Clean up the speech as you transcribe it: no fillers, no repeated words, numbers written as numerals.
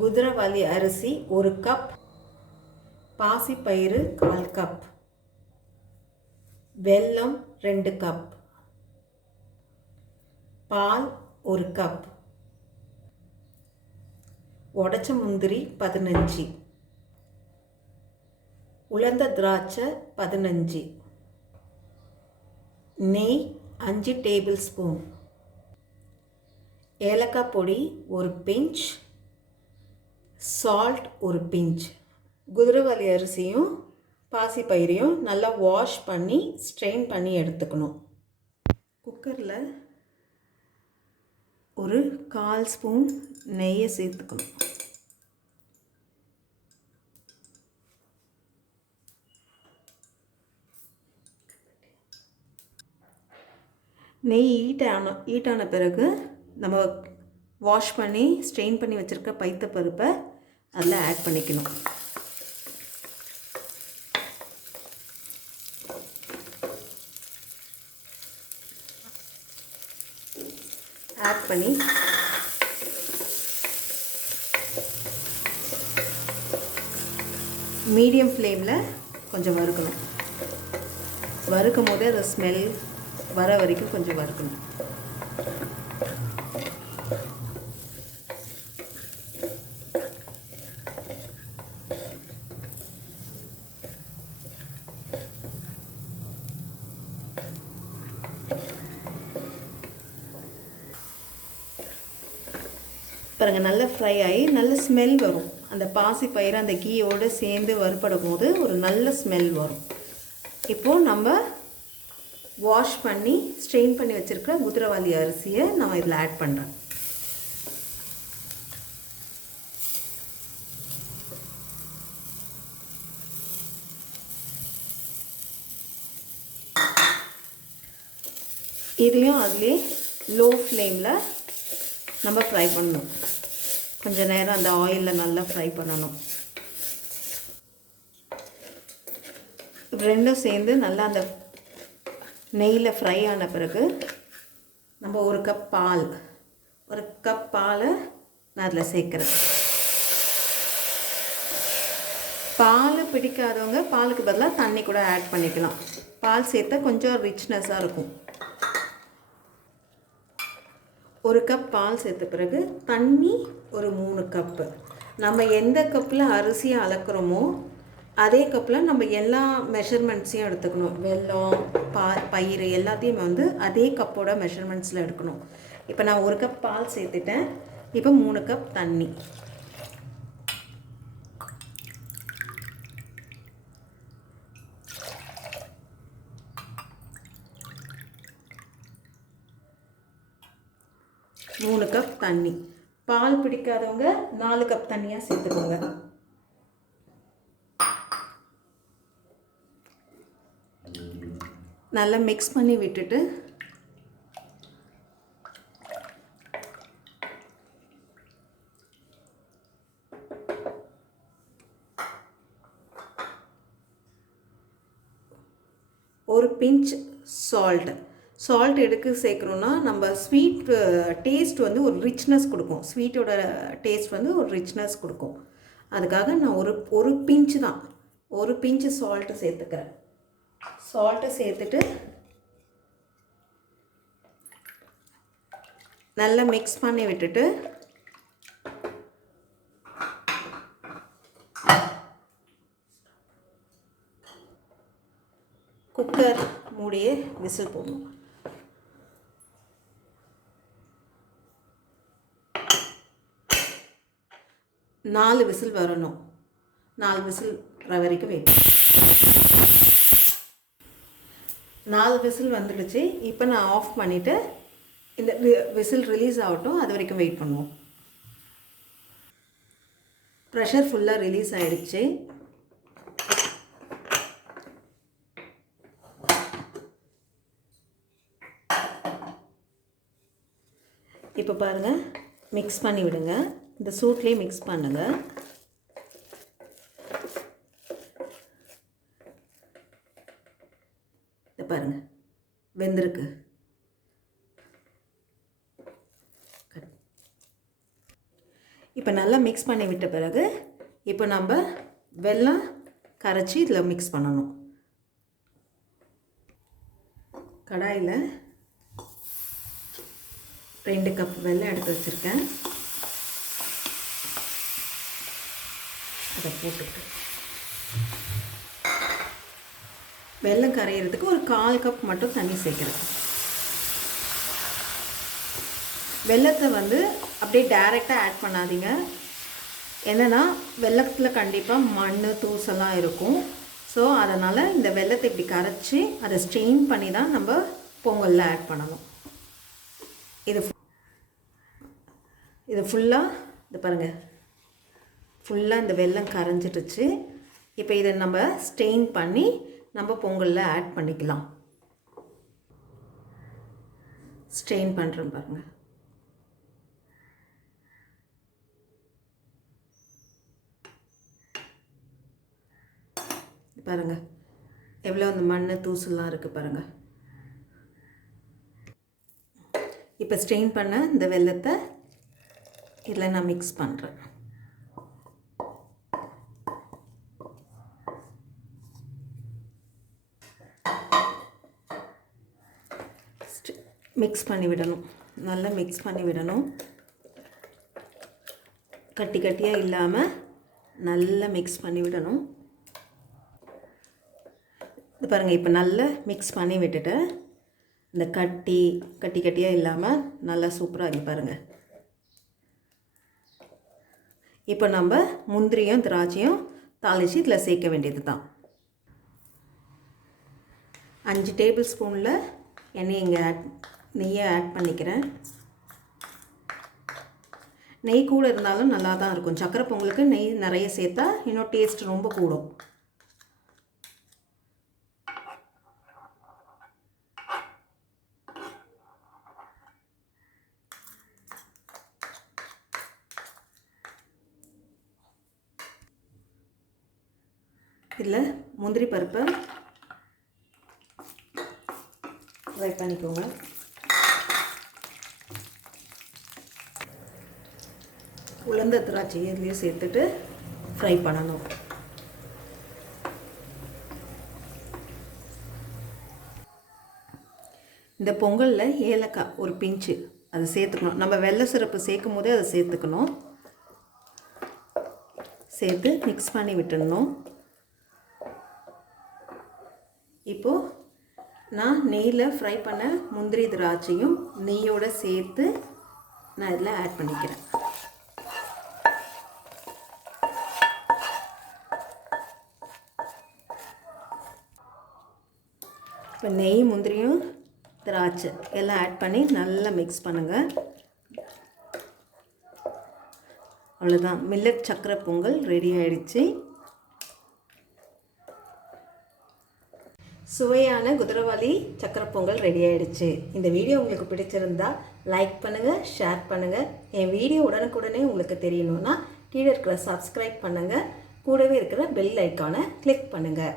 குதிரவாலி அரிசி 1 கப், பாசிப்பயிறு 1/4 கப், வெல்லம் 2 கப், பால் 1 கப், உடைச்ச முந்திரி 15, உலர்ந்த திராட்சை 15, நெய் 5 டேபிள் ஸ்பூன், ஏலக்காய் பொடி 1 பிஞ்ச், சால்ட் 1 பிஞ்ச். குதிரவாலி அரிசியும் பாசிப்பயிரையும் நல்லா வாஷ் பண்ணி ஸ்ட்ரெயின் பண்ணி எடுத்துக்கணும். குக்கரில் ஒரு 1/4 ஸ்பூன் நெய்யை சேர்த்துக்கணும். நெய் ஹீட் ஆன பிறகு நம்ம வாஷ் பண்ணி ஸ்ட்ரெயின் பண்ணி வச்சுருக்க பைத்த பருப்பை அதில் ஆட் பண்ணிக்கணும். ஆட் பண்ணி மீடியம் ஃப்ளேமில் கொஞ்சம் வறுக்கணும். வறுக்கும் போதே அந்த ஸ்மெல் வர வரைக்கும் கொஞ்சம் வறுக்கணும். பாருங்கள், நல்லா ஃப்ரை ஆகி நல்ல ஸ்மெல் வரும். அந்த பாசிப்பயிறு அந்த கீயோடு சேர்ந்து வறுபடும் போது ஒரு நல்ல ஸ்மெல் வரும். இப்போது நம்ம வாஷ் பண்ணி ஸ்ட்ரெயின் பண்ணி வச்சுருக்க குதிரவாலி அரிசியை நம்ம இதில் ஆட் பண்ணுறோம். இதையும் அதுலேயே லோ ஃப்ளேமில் நம்ம ஃப்ரை பண்ணணும். கொஞ்சம் நேரம் அந்த ஆயிலில் நல்லா ஃப்ரை பண்ணணும். ரெண்டும் சேர்ந்து நல்லா அந்த நெய்யில் ஃப்ரை ஆன பிறகு நம்ம 1 கப் பாலை நான் அதில் சேர்க்குறேன். பால் பிடிக்காதவங்க பாலுக்கு பதிலாக தண்ணி கூட ஆட் பண்ணிக்கலாம். பால் சேர்த்தா கொஞ்சம் ரிச்னஸாக இருக்கும். 1 கப் பால் சேர்த்த பிறகு தண்ணி ஒரு 3 கப்பு. நம்ம எந்த கப்பில் அரிசியை அளக்குறோமோ அதே கப்பில் நம்ம எல்லா மெஷர்மெண்ட்ஸையும் எடுத்துக்கணும். வெல்லம், பயிறு எல்லாத்தையும் வந்து அதே கப்போட மெஷர்மெண்ட்ஸில் எடுக்கணும். இப்போ நான் 1 கப் பால் சேர்த்துட்டேன். இப்போ 3 கப் தண்ணி. மூணு கப் தண்ணி. பால் பிடிக்காதவங்க 4 கப் தண்ணியாக சேர்த்துக்கோங்க. நல்லா மிக்ஸ் பண்ணி விட்டுட்டு ஒரு பிஞ்ச் சால்ட் எதுக்கு சேர்க்குறோன்னா நம்ம ஸ்வீட் டேஸ்ட் வந்து ஒரு ரிச்னஸ் கொடுக்கும். ஸ்வீட்டோட டேஸ்ட் வந்து ஒரு ரிச்னஸ் கொடுக்கும். அதுக்காக நான் ஒரு பிஞ்சு தான், ஒரு பிஞ்சு சால்ட்டு சேர்த்துக்கிறேன். சால்ட்டை சேர்த்துட்டு நல்லா மிக்ஸ் பண்ணி விட்டுட்டு குக்கர் மூடியே விசில் போடணும். நாலு விசில் வரணும். 4 விசில் வர வரைக்கும் வெயிட். 4 விசில் வந்துடுச்சு. இப்போ நான் ஆஃப் பண்ணிவிட்டு இந்த விசில் ரிலீஸ் ஆகட்டும், அது வரைக்கும் வெயிட் பண்ணுவோம். ப்ரெஷர் ஃபுல்லாக ரிலீஸ் ஆகிடுச்சு. இப்போ பாருங்கள், மிக்ஸ் பண்ணி விடுங்க. இந்த சூட்லேயே மிக்ஸ் பண்ணுங்கள். இதை பாருங்கள், வெந்திருக்கு. இப்போ நல்லா மிக்ஸ் பண்ணி விட்ட பிறகு இப்போ நம்ம வெல்லம் கரைச்சி இதில் மிக்ஸ் பண்ணணும். கடாயில் 2 கப் வெல்லம் எடுத்து வச்சுருக்கேன். அதை போட்டுட்டு வெல்லம் கரையிறதுக்கு ஒரு 1/4 கப் மட்டும் தண்ணி சேர்க்குறேன். வெல்லத்தை அப்படியே டைரெக்டாக ஆட் பண்ணாதீங்க. என்னென்னா வெல்லத்தில் கண்டிப்பாக மண் தூசெல்லாம் இருக்கும். ஸோ அதனால் இந்த வெல்லத்தை இப்படி கரைச்சி அதை ஸ்ட்ரெயின் பண்ணி தான் நம்ம பொங்கலில் ஆட் பண்ணணும். இது ஃபுல்லாக இது பாருங்கள், ஃபுல்லாக இந்த வெல்லம் கரைஞ்சிடுச்சு. இப்போ இதை நம்ம ஸ்ட்ரெயின் பண்ணி நம்ம பொங்கலில் ஆட் பண்ணிக்கலாம். ஸ்ட்ரெயின் பண்ணுறேன் பாருங்கள். பாருங்கள் எவ்வளோ அந்த மண் தூசுலாம் இருக்குது பாருங்கள். இப்போ ஸ்ட்ரெயின் பண்ண இந்த வெல்லத்தை இதில் நான் மிக்ஸ் பண்ணுறேன். மிக்ஸ் பண்ணி விடணும், நல்லா மிக்ஸ் பண்ணி விடணும். கட்டி கட்டியாக இல்லாமல் நல்லா மிக்ஸ் பண்ணி விடணும். இது பாருங்கள், இப்போ நல்லா மிக்ஸ் பண்ணி விட்டுட்டு இந்த கட்டியாக இல்லாமல் நல்லா சூப்பராக இருக்கு பாருங்கள். இப்போ நம்ம முந்திரியும் திராட்சையும் தாளித்து இதில் சேர்க்க வேண்டியது தான். 5 டேபிள் ஸ்பூனில் நெய்யை ஆட் பண்ணிக்கிறேன். நெய் கூட இருந்தாலும் நல்லா தான் இருக்கும். சக்கரை பொங்கலுக்கு நெய் நிறைய சேர்த்தா இன்னும் டேஸ்ட் ரொம்ப கூடும். இதில் முந்திரி பருப்பை ஃப்ரை பண்ணிக்கோங்க. உலர்ந்த திராட்சையை இதுலேயே சேர்த்துட்டு ஃப்ரை பண்ணணும். இந்த பொங்கலில் ஏலக்காய் ஒரு பிஞ்சு அதை சேர்த்துக்கணும். நம்ம வெள்ளை சிரப்பு சேர்க்கும் போதே அதை சேர்த்துக்கணும். சேர்த்து மிக்ஸ் பண்ணி விட்டுடணும். இப்போது நான் நெய்யில் ஃப்ரை பண்ண முந்திரி திராட்சையும் நெய்யோடு சேர்த்து நான் இதில் ஆட் பண்ணிக்கிறேன். இப்போ நெய் முந்திரியும் திராட்சை எல்லாம் ஆட் பண்ணி நல்லா மிக்ஸ் பண்ணுங்கள். அவ்வளோதான், மில்லட் சக்கரை பொங்கல் ரெடி ஆகிடுச்சு. சுவையான குதிரவாளி சக்கரை பொங்கல் ரெடி ஆகிடுச்சு. இந்த வீடியோ உங்களுக்கு பிடிச்சிருந்தா லைக் பண்ணுங்கள், ஷேர் பண்ணுங்கள். என் வீடியோ உடனுக்குடனே உங்களுக்கு தெரியணும்னா கீழே இருக்கிற சப்ஸ்கிரைப் பண்ணுங்கள். கூடவே இருக்கிற பெல் ஐக்கானை கிளிக் பண்ணுங்கள்.